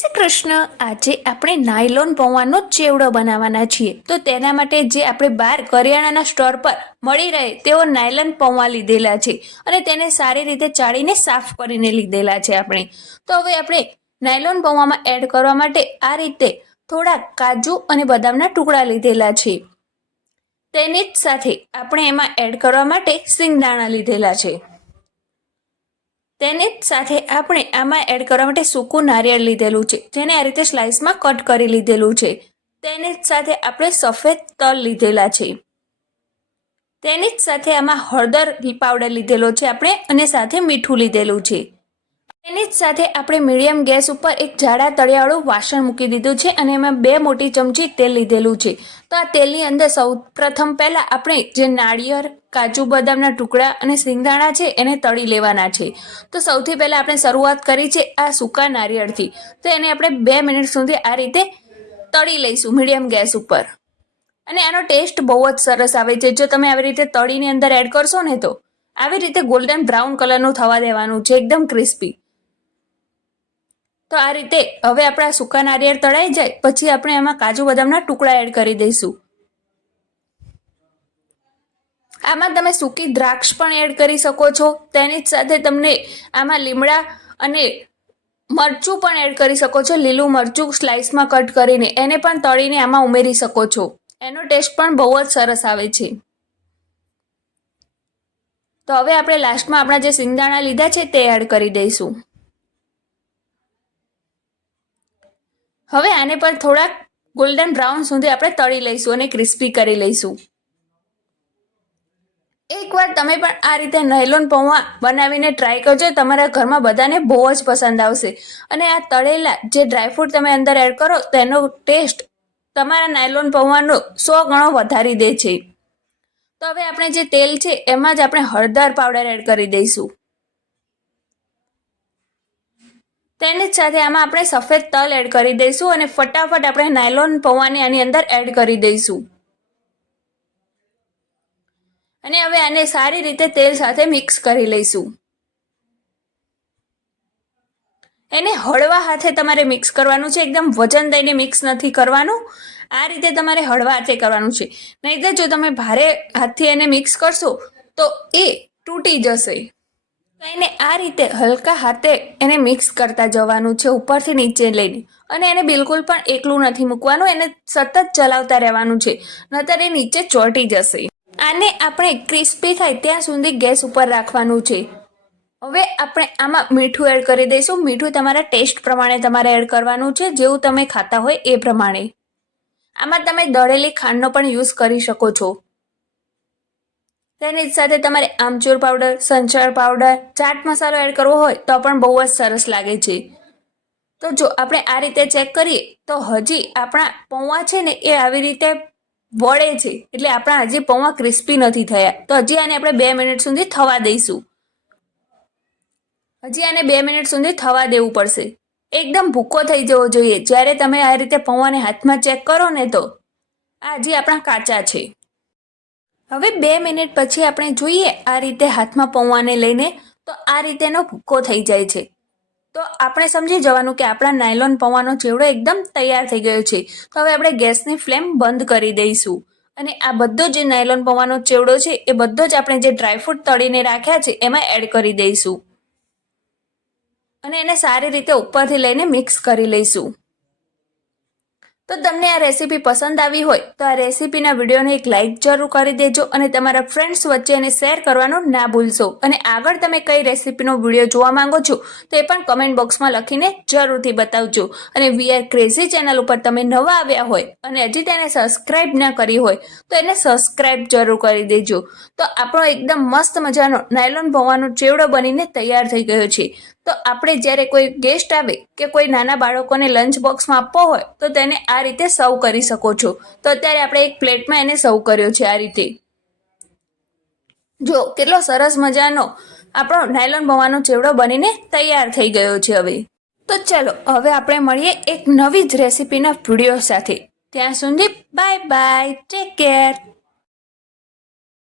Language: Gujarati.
શ્રી કૃષ્ણ। આજે આપણે નાયલોન પૌવાનો ચેવડો બનાવવાના છીએ। તો તેના માટે જે આપણે બહાર કરિયાણાના સ્ટોર પર મળી રહે તેવો નાયલોન પૌવા લીધેલા છે અને તેને સારી રીતે ચાળીને સાફ કરીને લીધેલા છે આપણે। તો હવે આપણે નાયલોન પૌવામાં એડ કરવા માટે આ રીતે થોડા કાજુ અને બદામના ટુકડા લીધેલા છે। તેની જ સાથે આપણે એમાં એડ કરવા માટે સિંગદાણા લીધેલા છે। તેની જ સાથે આપણે આમાં એડ કરવા માટે સૂકું નારિયેળ લીધેલું છે, જેને આ રીતે સ્લાઇસમાં કટ કરી લીધેલું છે। તેની જ સાથે આપણે સફેદ તલ લીધેલા છે। તેની જ સાથે આમાં હળદર પાવડર લીધેલો છે આપણે અને સાથે મીઠું લીધેલું છે। તેની જ સાથે આપણે મીડિયમ ગેસ ઉપર એક જાડા તળિયાવાળું વાસણ મૂકી દીધું છે અને એમાં 2 મોટી ચમચી તેલ લીધેલું છે। તો આ તેલની અંદર સૌ પ્રથમ પહેલા આપણે જે નાળિયેર, કાજુ બદામના ટુકડા અને સિંગદાણા છે એને તળી લેવાના છે। તો સૌથી પહેલા આપણે શરૂઆત કરી છે આ સૂકા નારિયેળથી। તો એને આપણે 2 મિનિટ સુધી આ રીતે તળી લઈશું મીડિયમ ગેસ ઉપર। અને આનો ટેસ્ટ બહુ જ સરસ આવે છે જો તમે આવી રીતે તળીની અંદર એડ કરશો ને તો। આવી રીતે ગોલ્ડન બ્રાઉન કલરનું થવા દેવાનું છે, એકદમ ક્રિસ્પી। તો આ રીતે હવે આપણા સૂકા નારિયેળ તળાઈ જાય પછી આપણે એમાં કાજુ બદામના ટુકડા એડ કરી દઈશું। આમાં તમે સૂકી દ્રાક્ષ પણ એડ કરી શકો છો। તેની જ સાથે તમને આમાં લીમડા અને મરચું પણ એડ કરી શકો છો। લીલું મરચું સ્લાઇસમાં કટ કરીને એને પણ તળીને આમાં ઉમેરી શકો છો। એનો ટેસ્ટ પણ બહુ જ સરસ આવે છે। તો હવે આપણે લાસ્ટમાં આપણા જે સિંગદાણા લીધા છે તે એડ કરી દઈશું। હવે આને પણ થોડાક ગોલ્ડન બ્રાઉન સુધી આપણે તળી લઈશું અને ક્રિસ્પી કરી લઈશું। એકવાર તમે પણ આ રીતે નાયલોન પૌવા બનાવીને ટ્રાય કરજો, તમારા ઘરમાં બધાને બહુ જ પસંદ આવશે। અને આ તળેલા જે ડ્રાયફ્રૂટ તમે અંદર એડ કરો તેનો ટેસ્ટ તમારા નાયલોન પૌવાનો 100 ગણો વધારી દે છે। તો હવે આપણે જે તેલ છે એમાં જ આપણે હળદર પાવડર એડ કરી દઈશું। તેની જ સાથે આમાં આપણે સફેદ તલ એડ કરી દઈશું અને ફટાફટ આપણે નાયલોન પૌવાને આની અંદર એડ કરી દઈશું। અને હવે આને સારી રીતે તેલ સાથે મિક્સ કરી લઈશું। એને હળવા હાથે તમારે મિક્સ કરવાનું છે, એકદમ વજન દઈને મિક્સ નથી કરવાનું। આ રીતે તમારે હળવા હાથે કરવાનું છે, નહીંતર જો તમે ભારે હાથથી એને મિક્સ કરશો તો એ તૂટી જશે। તો એને આ રીતે હલકા હાથે એને મિક્સ કરતા જવાનું છે ઉપરથી નીચે લઈને। અને એને બિલકુલ પણ એકલું નથી મૂકવાનું, એને સતત ચલાવતા રહેવાનું છે, નહીંતર એ નીચે ચોંટી જશે। આને આપણે ક્રિસ્પી થાય ત્યાં સુધી ગેસ ઉપર રાખવાનું છે। હવે આપણે આમાં મીઠું એડ કરી દઈશું। મીઠું તમારા ટેસ્ટ પ્રમાણે તમારે એડ કરવાનું છે, જેવું તમે ખાતા હોય એ પ્રમાણે। આમાં તમે દળેલી ખાંડનો પણ યુઝ કરી શકો છો। તેની સાથે તમારે આમચૂર પાવડર, સંચળ પાવડર, ચાટ મસાલો એડ કરવો હોય તો પણ બહુ જ સરસ લાગે છે। તો જો આપણે આ રીતે ચેક કરીએ તો હજી આપણા પૌવા છે ને એ આવી રીતે વળે છે, એટલે આપણા હજી પૌવા ક્રિસ્પી નથી થયા। તો હજી આને આપણે 2 મિનિટ સુધી થવા દઈશું। હજી આને 2 મિનિટ સુધી થવા દેવું પડશે। એકદમ ભૂકો થઈ જવો જોઈએ। જ્યારે તમે આ રીતે પૌવાને હાથમાં ચેક કરો ને તો આ હજી આપણા કાચા છે। હવે 2 મિનિટ પછી આપણે જોઈએ આ રીતે હાથમાં પૌવાને લઈને તો આ રીતેનો ભૂકો થઈ જાય છે। તો આપણે સમજી જવાનું કે આપણા નાયલોન પૌવાનો ચેવડો એકદમ તૈયાર થઈ ગયો છે। તો હવે આપણે ગેસની ફ્લેમ બંધ કરી દઈશું અને આ બધો જે નાયલોન પૌવાનો ચેવડો છે એ બધો જ આપણે જે ડ્રાયફ્રૂટ તળીને રાખ્યા છે એમાં એડ કરી દઈશું અને એને સારી રીતે ઉપરથી લઈને મિક્સ કરી લઈશું। તો તમને આ રેસીપી પસંદ આવી હોય તો આ રેસીપીના વિડીયોને એક લાઇક જરૂર કરી દેજો અને તમારા ફ્રેન્ડ્સ વચ્ચે એને શેર કરવાનું ના ભૂલશો। અને આગળ તમે કઈ રેસીપીનો વિડીયો જોવા માંગો છો તે પણ કમેન્ટ બોક્સમાં લખીને જરૂરથી બતાવજો। અને વી આર ક્રેઝી ચેનલ ઉપર તમે નવા આવ્યા હોય અને હજી તેને સબસ્ક્રાઇબ ના કરી હોય તો એને સબસ્ક્રાઇબ જરૂર કરી દેજો। તો આપણો એકદમ મસ્ત મજાનો નાયલોન પૌવાનો ચેવડો બનીને તૈયાર થઈ ગયો છે। તો આપણે જ્યારે કોઈ ગેસ્ટ આવે કે કોઈ નાના બાળકોને લંચ બોક્સમાં આપવો હોય તો તેને આ રીતે સર્વ કરી શકો છો। તો અત્યારે આપણે એક પ્લેટમાં એને સર્વ કર્યો છે આ રીતે। જો કેટલો સરસ મજાનો આપણો નાયલોન પૌવાનો ચેવડો બનીને તૈયાર થઈ ગયો છે હવે। તો ચાલો હવે આપણે મળીએ એક નવી જ રેસીપીના વિડીયો સાથે। ત્યાં સુધી બાય બાય, ટેક કેર।